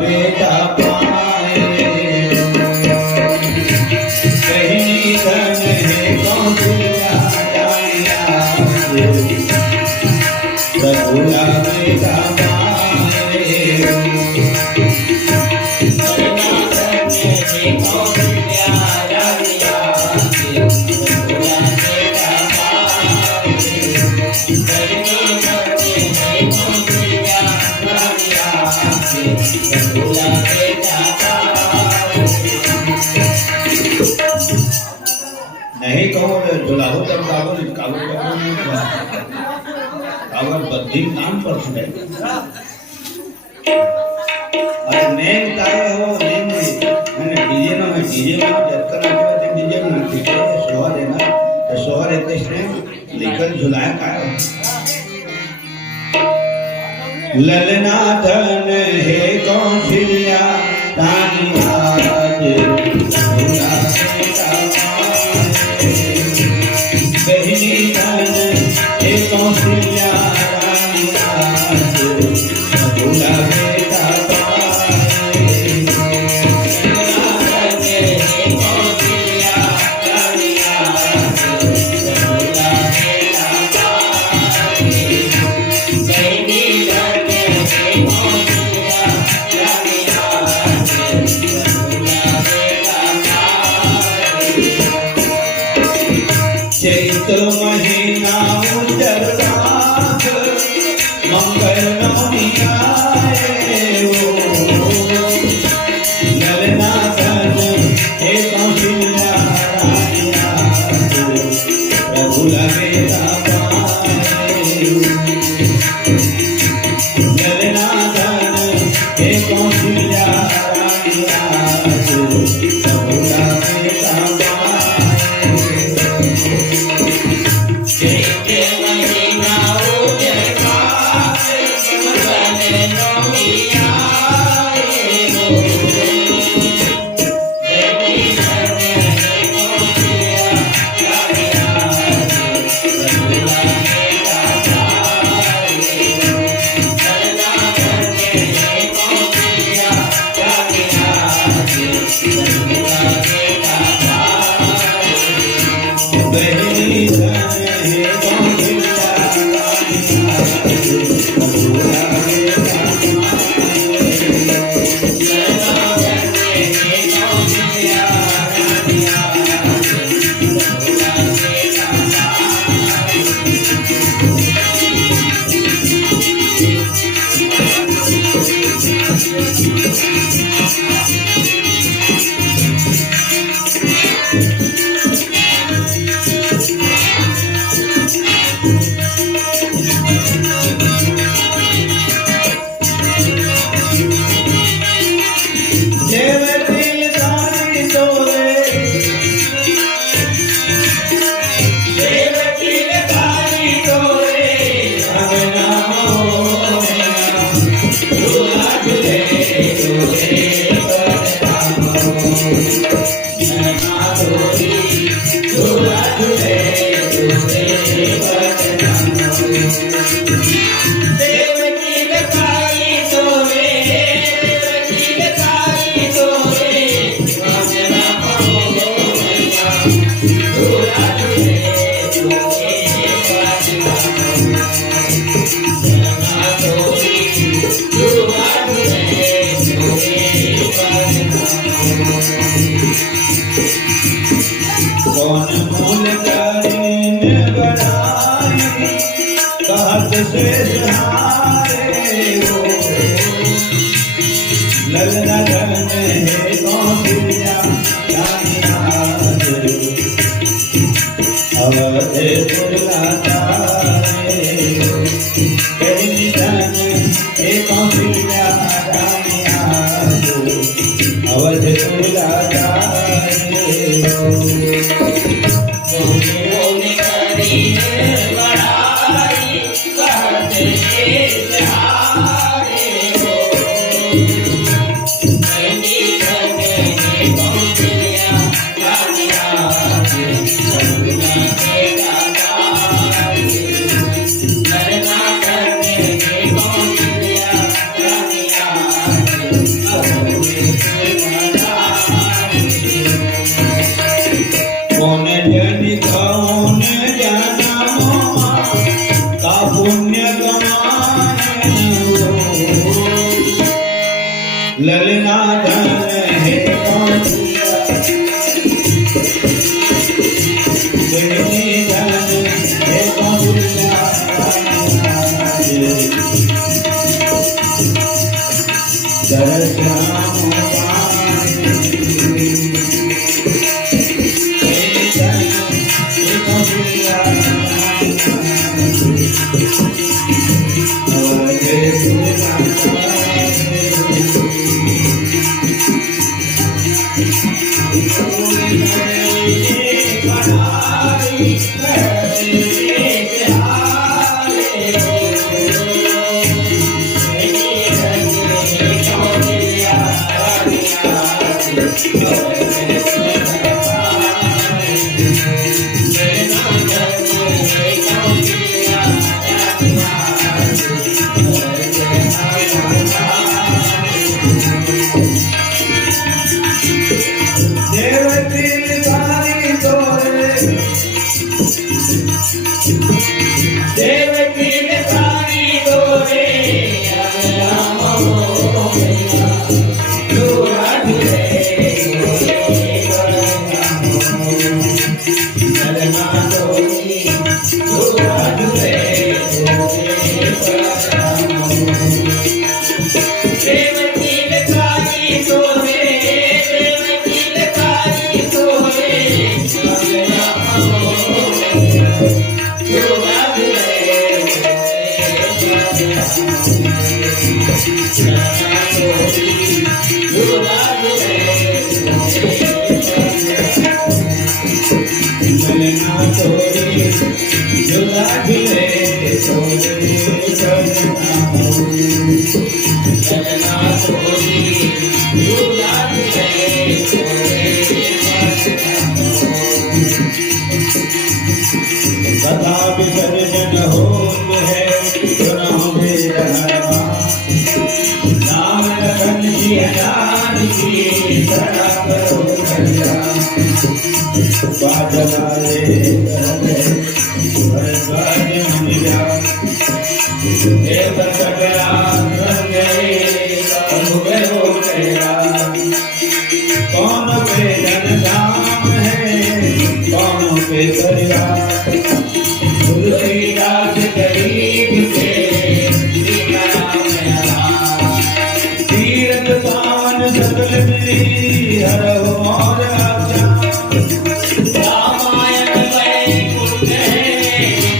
बेटा पाए कहीं धन है कौशल्या रघुला बेटा नहीं कहो झुलाहो तब कागज कागज कागज बद्धी नाम पर है अरे नेम काय हो नेम मैंने डीजे नो मैं डीजे में जत्तर में डीजे में ठीक है सोहर है ना तो सोहर इतने से लेकर झुलाया काय ललना धन है कौशल्या रानी आज झूला बहनी धन हे कौशल्या रानी आज झूला बेटा चैत्र महीना उजर रात मंगल नवमी आए ललना धन हे कौशल्या रानी आज रघुला बेटा पाए ललना धन हे कौशल्या रानी आज रघुला बेटा कौन मूल करीन बनाई कहत से सहारे हो ललना धन है कौशल्या रानी आज अवधे दुर्लातारे कहनी धन हे कौशल्या रानी आज अवधे दुर्लातारे Hey ललना धन है कौशल्या देवी धन है कौशल्या विसर्जन होत है सुनाओ मेरा नाम लखन जी अनार की सदा करो कल्याण बाजवाले भरद्वाज मुनिया देव सकला गए अनुभव हो गया कौन पे जनधाम है कौन पे दरिया तुलसीदास गरीब थे तीरथ पावन सकल मिली हर मोर आशा रामायण वैकुंठ है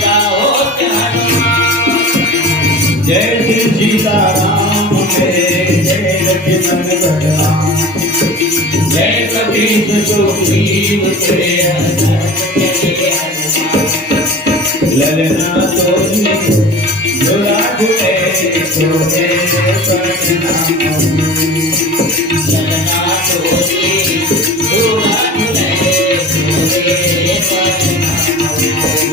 गाओ जय श्री सीताराम जय लक्ष्मण भगवान जय कपीश सुग्रीव के ललना तोरी झूला झूले सोने ललना तोरी झूला झूले सोने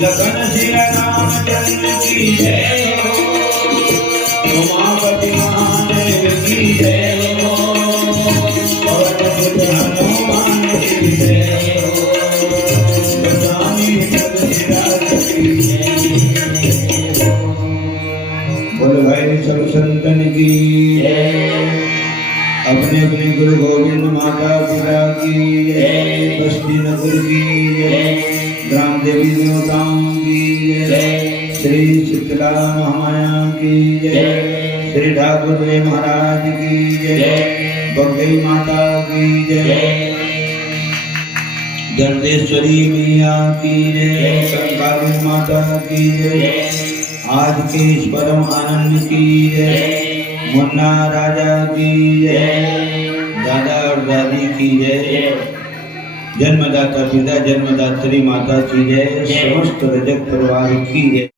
लखन श्री रामचंद्र की जय हो उमापति महादेव की जय हो पवन सुत हनुमान की जय हो बोलो भाई सब संतन की अपने अपने गुरु गोविंद माता पिता की बस्ती नगर की ग्राम देवी देवताओं की श्री शीतला महामाया की श्री ठाकुर महाराज की बगई माता की दंडेश्वरी मैया की कंकाली माता की आज के इस परम आनंद की मुन्ना राजा की दादा और दादी की जन्मदाता पिता जन्मदात्री माता की समस्त रजक परिवार की